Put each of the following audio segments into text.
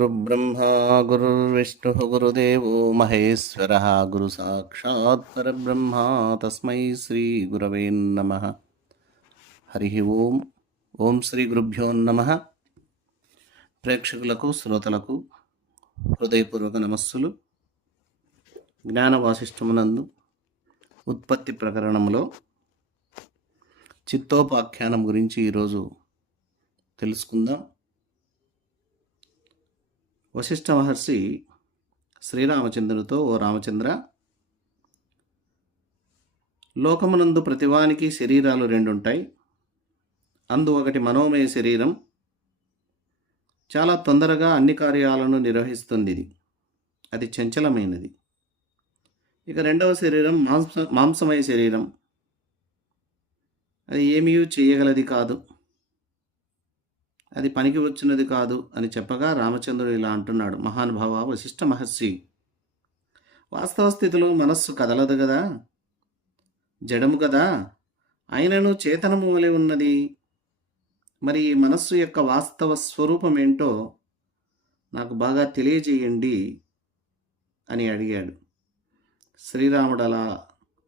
गुरुर्ब्रह्मा गुरुर्विष्णुः गुरुदेवो महेश्वरः गुरुसाक्षात् परब्रह्मा तस्मै श्रीगुरवे नमः. हरिः ఓం. ఓం శ్రీ గురుభ్యో నమః. ప్రేక్షకులకు శ్రోతలకు హృదయపూర్వక నమస్సులు. జ్ఞాన వాసిష్టమునందు ఉత్పత్తి ప్రకరణంలో చిత్తోపాఖ్యానం గురించి ఈరోజు తెలుసుకుందాం. వశిష్ఠ మహర్షి శ్రీరామచంద్రునితో, ఓ రామచంద్ర, లోకమునందు ప్రతివానికి శరీరాలు రెండుంటాయి. అందు ఒకటి మనోమయ శరీరం, చాలా తొందరగా అన్ని కార్యాలను నిర్వహిస్తుంది. అది చంచలమైనది. ఇక రెండవ శరీరం మాంసమయ శరీరం. అది ఏమీ చేయగలది కాదు, అది పనికి వచ్చినది కాదు అని చెప్పగా రామచంద్రుడు ఇలా అంటున్నాడు: మహానుభావ వశిష్ఠ మహర్షి, వాస్తవ స్థితిలో మనస్సు కదలదు కదా, జడము కదా, అయినను చేతనము వలె ఉన్నది. మరి ఈ మనస్సు యొక్క వాస్తవ స్వరూపం ఏంటో నాకు బాగా తెలియజేయండి అని అడిగాడు. శ్రీరాముడు అలా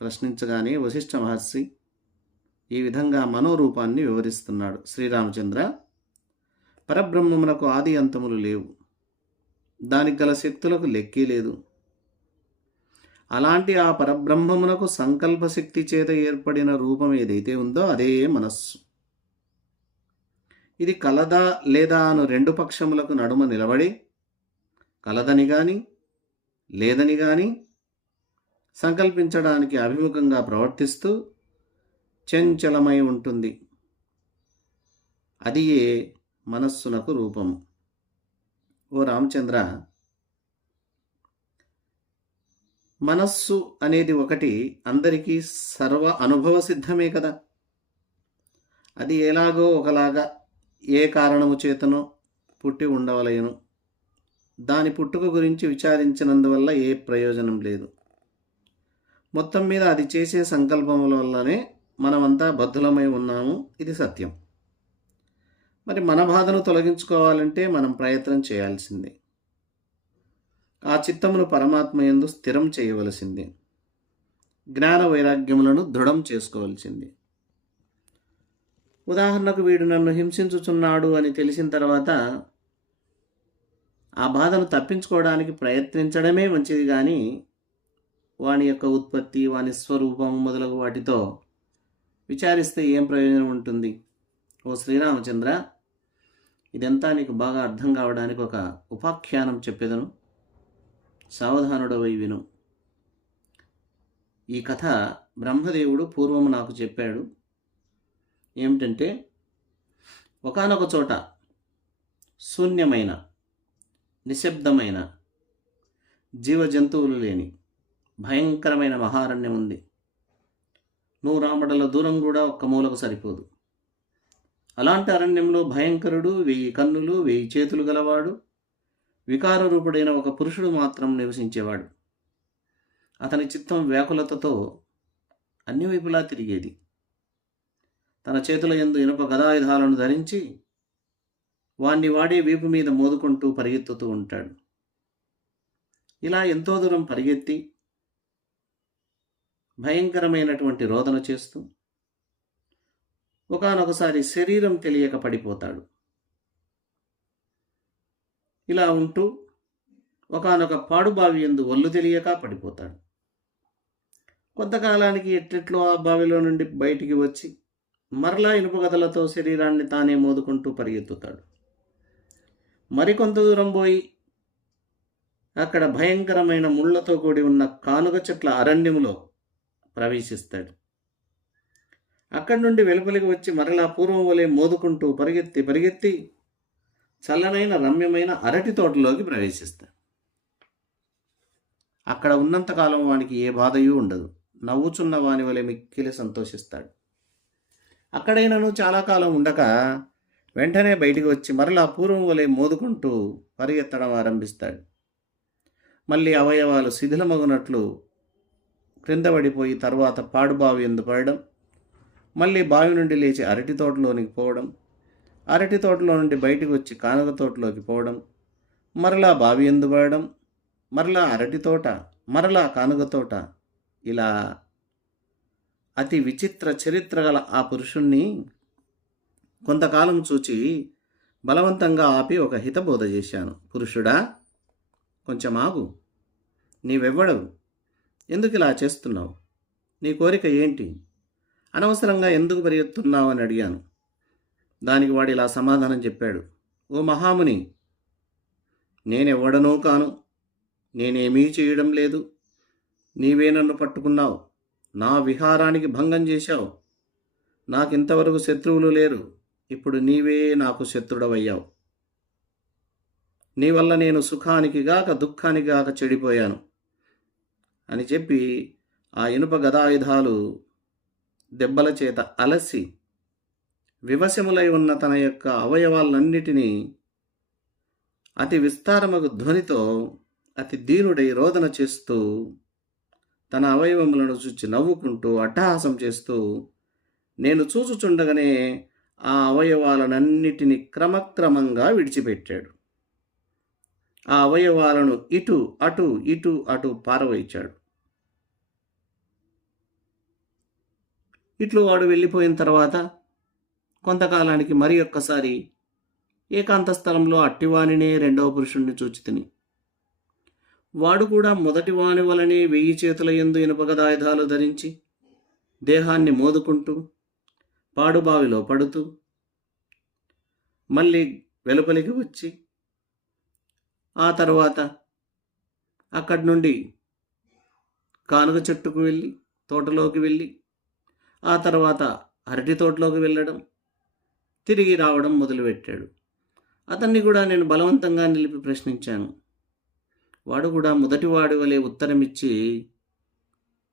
ప్రశ్నించగానే వశిష్ఠ మహర్షి ఈ విధంగా మనోరూపాన్ని వివరిస్తున్నాడు. శ్రీరామచంద్ర, పరబ్రహ్మమునకు ఆది అంతములు లేవు, దానికి గల శక్తులకు లెక్కే లేదు. అలాంటి ఆ పరబ్రహ్మమునకు సంకల్ప శక్తి చేత ఏర్పడిన రూపం ఏదైతే ఉందో అదే మనస్సు. ఇది కలదా లేదా అను రెండు పక్షములకు నడుమ నిలబడి కలదని గాని లేదని గాని సంకల్పించడానికి అభిముఖంగా ప్రవర్తిస్తూ చంచలమై ఉంటుంది. అది ఏ మనస్సునకు రూపము. ఓ రామచంద్ర, మనస్సు అనేది ఒకటి అందరికీ సర్వ అనుభవ సిద్ధమే కదా. అది ఎలాగో ఒకలాగా ఏ కారణము చేతనో పుట్టి ఉండవలయను. దాని పుట్టుక గురించి విచారించినందువల్ల ఏ ప్రయోజనం లేదు. మొత్తం మీద అది చేసే సంకల్పముల వల్లనే మనమంతా బద్ధులమై ఉన్నాము. ఇది సత్యం. మరి మన బాధను తొలగించుకోవాలంటే మనం ప్రయత్నం చేయాల్సిందే. ఆ చిత్తమును పరమాత్మ యందు స్థిరం చేయవలసిందే. జ్ఞాన వైరాగ్యములను దృఢం చేసుకోవాల్సిందే. ఉదాహరణకు, వీడు నన్ను హింసించుచున్నాడు అని తెలిసిన తర్వాత ఆ బాధను తప్పించుకోవడానికి ప్రయత్నించడమే మంచిది, కానీ వాని యొక్క ఉత్పత్తి, వాని స్వరూపం మొదలగు వాటితో విచారిస్తే ఏం ప్రయోజనం ఉంటుంది? ఓ శ్రీరామచంద్ర, ఇదంతా నీకు బాగా అర్థం కావడానికి ఒక ఉపాఖ్యానం చెప్పేదను, సావధానుడవై విను. ఈ కథ బ్రహ్మదేవుడు పూర్వము నాకు చెప్పాడు. ఏమిటంటే, ఒకానొక చోట శూన్యమైన, నిశ్శబ్దమైన, జీవజంతువులు లేని భయంకరమైన మహారణ్యం ఉంది. 100 ఆమడల దూరం కూడా ఒక్క మూలకు సరిపోదు. అలాంటి అరణ్యంలో భయంకరుడు, 1000 కన్నులు 1000 చేతులు గలవాడు, వికార రూపుడైన ఒక పురుషుడు మాత్రం నివసించేవాడు. అతని చిత్తం వ్యాకులతతో అన్ని వైపులా తిరిగేది. తన చేతుల యందు ఇనుప గదాయుధాలను ధరించి వాణ్ణి వాడే వీపు మీద మోదుకుంటూ పరిగెత్తుతూ ఉంటాడు. ఇలా ఎంతో దూరం పరిగెత్తి భయంకరమైనటువంటి రోదన చేస్తూ ఒకానొకసారి శరీరం తెలియక పడిపోతాడు. ఇలా ఉంటూ ఒకానొక పాడుబావి యందు ఒళ్ళు తెలియక పడిపోతాడు. కొంతకాలానికి ఎట్లెట్లో ఆ బావిలో నుండి బయటికి వచ్చి మరలా ఇనుప గదలతో శరీరాన్ని తానే మోదుకుంటూ పరిగెత్తుతాడు. మరికొంత దూరం పోయి అక్కడ భయంకరమైన ముళ్లతో కూడి ఉన్న కానుగ చెట్ల అరణ్యములో ప్రవేశిస్తాడు. అక్కడి నుండి వెలుపలికి వచ్చి మరలా పూర్వం వలె మోదుకుంటూ పరిగెత్తి చల్లనైన రమ్యమైన అరటి తోటలోకి ప్రవేశిస్తాడు. అక్కడ ఉన్నంతకాలం వానికి ఏ బాధయూ ఉండదు. నవ్వుచున్న వాని వలె మిక్కిలి సంతోషిస్తాడు. అక్కడైనను చాలా కాలం ఉండక వెంటనే బయటికి వచ్చి మరలా పూర్వం వలె మోదుకుంటూ పరిగెత్తడం ఆరంభిస్తాడు. మళ్ళీ అవయవాలు శిథిలమగునట్లు క్రింద పడిపోయి తర్వాత పాడుబావి యందు పడడం, మళ్ళీ బావి నుండి లేచి అరటి తోటలోనికి పోవడం, అరటి తోటలో నుండి బయటికి వచ్చి కానుగ తోటలోకి పోవడం, మరలా బావి ఎందు పడడం, మరలా అరటి తోట, మరలా కానుగ తోట, ఇలా అతి విచిత్ర చరిత్ర గల ఆ పురుషుణ్ణి కొంతకాలం చూచి బలవంతంగా ఆపి ఒక హితబోధ చేశాను. పురుషుడా, కొంచెం ఆగు. నీవెవ్వడవు? ఎందుకు ఇలా చేస్తున్నావు? నీ కోరిక ఏంటి? అనవసరంగా ఎందుకు పరిగెత్తున్నావు అని అడిగాను. దానికి వాడు ఇలా సమాధానం చెప్పాడు. ఓ మహాముని, నేనెవ్వడనూ కాను, నేనేమీ చేయడం లేదు. నీవే నన్ను పట్టుకున్నావు, నా విహారానికి భంగం చేశావు. నాకింతవరకు శత్రువులు లేరు, ఇప్పుడు నీవే నాకు శత్రుడవయ్యావు. నీ వల్ల నేను సుఖానికి గాక దుఃఖానికి గాక చెడిపోయాను అని చెప్పి ఆ ఇనుప గదాయుధాలు దెబ్బల చేత అలసి వివశములై ఉన్న తన యొక్క అవయవాలన్నిటినీ అతి విస్తారమగు ధ్వనితో అతి దీనుడై రోదన చేస్తూ తన అవయవములను చూచి నవ్వుకుంటూ అట్టహాసం చేస్తూ నేను చూచుచుండగానే ఆ అవయవాలనన్నిటినీ క్రమక్రమంగా విడిచిపెట్టాడు. ఆ అవయవాలను ఇటు అటు ఇటు అటు పారవేయించాడు. ఇట్లు వాడు వెళ్ళిపోయిన తర్వాత కొంతకాలానికి మరి ఒక్కసారి ఏకాంత స్థలంలో అట్టివానినే రెండవ పురుషుణ్ణి చూచితిని. వాడు కూడా మొదటి వాని వలనే 1000 చేతుల యందు ఇనుపగదాయుధాలు ధరించి దేహాన్ని మోదుకుంటూ పాడుబావిలో పడుతూ మళ్ళీ వెలుపలికి వచ్చి ఆ తర్వాత అక్కడి నుండి కానుగ చెట్టుకు వెళ్ళి తోటలోకి వెళ్ళి ఆ తర్వాత అరటి తోటలోకి వెళ్ళడం, తిరిగి రావడం మొదలుపెట్టాడు. అతన్ని కూడా నేను బలవంతంగా నిలిపి ప్రశ్నించాను. వాడు కూడా మొదటివాడి వలె ఉత్తరమిచ్చి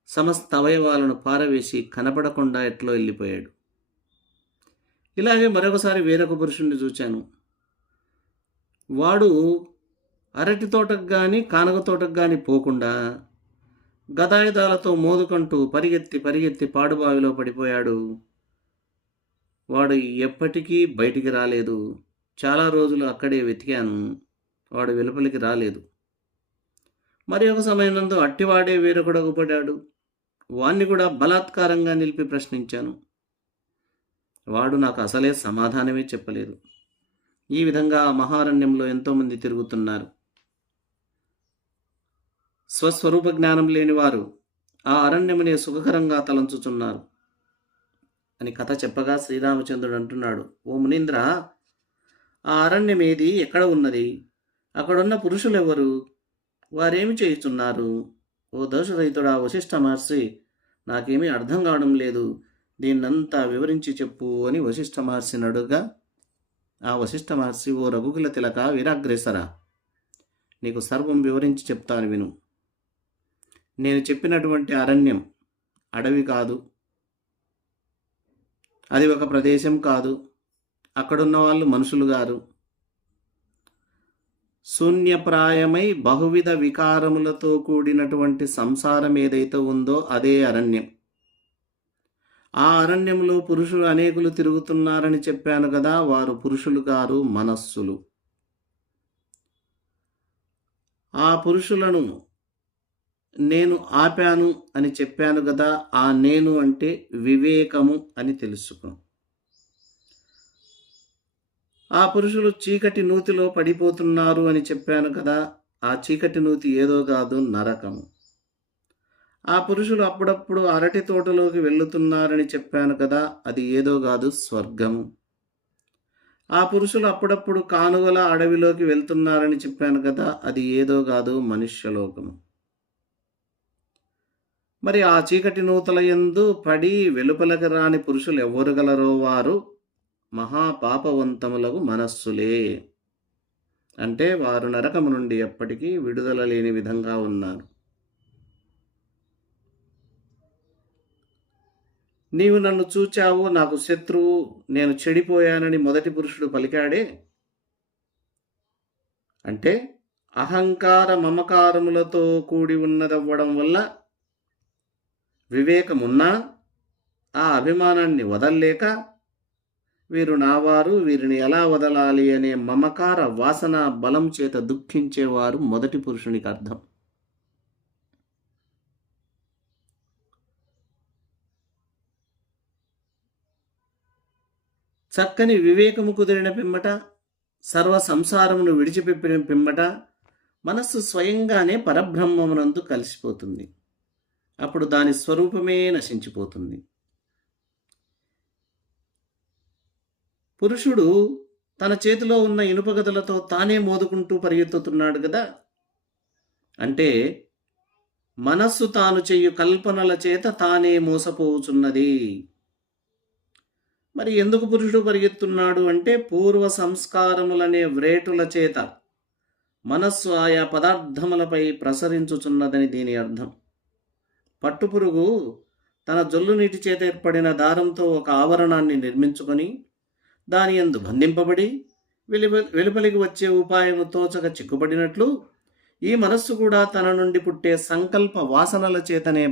సమస్త అవయవాలను పారవేసి కనపడకుండా ఎట్లో వెళ్ళిపోయాడు. ఇలాగే మరొకసారి వేరొక పురుషుణ్ణి చూచాను. వాడు అరటి తోటకు కానీ కానగ తోటకు కానీ పోకుండా గదాయుధాలతో మోదుకుంటూ పరిగెత్తి పరిగెత్తి పాడుబావిలో పడిపోయాడు. వాడు ఎప్పటికీ బయటికి రాలేదు. చాలా రోజులు అక్కడే వెతికాను, వాడు వెలుపలికి రాలేదు. మరి ఒక సమయం నందు అట్టివాడే వేరొకడు పడ్డాడు. వాణ్ణి కూడా బలాత్కారంగా నిలిపి ప్రశ్నించాను. వాడు నాకు అసలే సమాధానమే చెప్పలేదు. ఈ విధంగా ఆ మహారణ్యంలో ఎంతోమంది తిరుగుతున్నారు. స్వస్వరూప జ్ఞానం లేనివారు ఆ అరణ్యమునే సుఖకరంగా తలంచుచున్నారు అని కథ చెప్పగా శ్రీరామచంద్రుడు అంటున్నాడు, ఓ మునీంద్ర, ఆ అరణ్యం ఏది, ఎక్కడ ఉన్నది? అక్కడున్న పురుషులెవరు? వారేమి చేయుచున్నారు? ఓ దోషరహితుడా వశిష్ఠ మహర్షి, నాకేమీ అర్థం కావడం లేదు, దీన్నంతా వివరించి చెప్పు అని వశిష్ఠ మహర్షిని అడుగా ఆ వశిష్ఠ మహర్షి, ఓ రఘుకుల తిలక వీరాగ్రేసరా, నీకు సర్వం వివరించి చెప్తాను విను. నేను చెప్పినటువంటి అరణ్యం అడవి కాదు, అది ఒక ప్రదేశం కాదు, అక్కడున్న వాళ్ళు మనుషులు గారు. శూన్యప్రాయమై బహువిధ వికారములతో కూడినటువంటి సంసారం ఏదైతే ఉందో అదే అరణ్యం. ఆ అరణ్యంలో పురుషులు అనేకులు తిరుగుతున్నారని చెప్పాను కదా, వారు పురుషులు గారు, మనస్సులు. ఆ పురుషులను నేను ఆపాను అని చెప్పాను కదా, ఆ నేను అంటే వివేకము అని తెలుసుకో. ఆ పురుషులు చీకటి నూతిలో పడిపోతున్నారు అని చెప్పాను కదా, ఆ చీకటి నూతి ఏదో కాదు, నరకము. ఆ పురుషులు అప్పుడప్పుడు అరటి తోటలోకి వెళ్తున్నారని చెప్పాను కదా, అది ఏదో కాదు, స్వర్గము. ఆ పురుషులు అప్పుడప్పుడు కానుగల అడవిలోకి వెళ్తున్నారని చెప్పాను కదా, అది ఏదో కాదు, మనుష్యలోకము. మరి ఆ చీకటి నూతల యందు పడి వెలుపలకు రాని పురుషులు ఎవ్వరు గలరో వారు మహాపాపవంతములకు మనస్సులే. అంటే వారు నరకము నుండి ఎప్పటికీ విడుదల లేని విధంగా ఉన్నారు. నీవు నన్ను చూచావు, నాకు శత్రువు, నేను చెడిపోయానని మొదటి పురుషుడు పలికాడే. అంటే అహంకార మమకారములతో కూడి ఉన్నదవ్వడం వల్ల వివేకమున్నా ఆ అభిమానాన్ని వదల్లేక వీరు నావారు, వీరిని ఎలా వదలాలి అనే మమకార వాసన బలం చేత దుఃఖించేవారు మొదటి పురుషునికి అర్థం. చక్కని వివేకము కుదిరిన పిమ్మట, సర్వ సంసారమును విడిచిపెట్టిన పిమ్మట మనస్సు స్వయంగానే పరబ్రహ్మమునందు కలిసిపోతుంది. అప్పుడు దాని స్వరూపమే నశించిపోతుంది. పురుషుడు తన చేతిలో ఉన్న ఇనుపగదలతో తానే మోదుకుంటూ పరిగెత్తుతున్నాడు కదా. అంటే మనస్సు తాను చెయ్యు కల్పనల చేత తానే మోసపోవుచున్నది. మరి ఎందుకు పురుషుడు పరిగెత్తున్నాడు అంటే పూర్వ సంస్కారములనే వ్రేటుల చేత మనస్సు ఆయా పదార్థములపై ప్రసరించుచున్నదని దీని అర్థం. పట్టుపురుగు తన జొల్లు నీటి చేత ఏర్పడిన దారంతో ఒక ఆవరణాన్ని నిర్మించుకొని దాని యందు బంధింపబడి వెలుపలికి వచ్చే ఉపాయము తోచక చిక్కుపడినట్లు ఈ మనస్సు కూడా తన నుండి పుట్టే సంకల్ప వాసనల చేతనే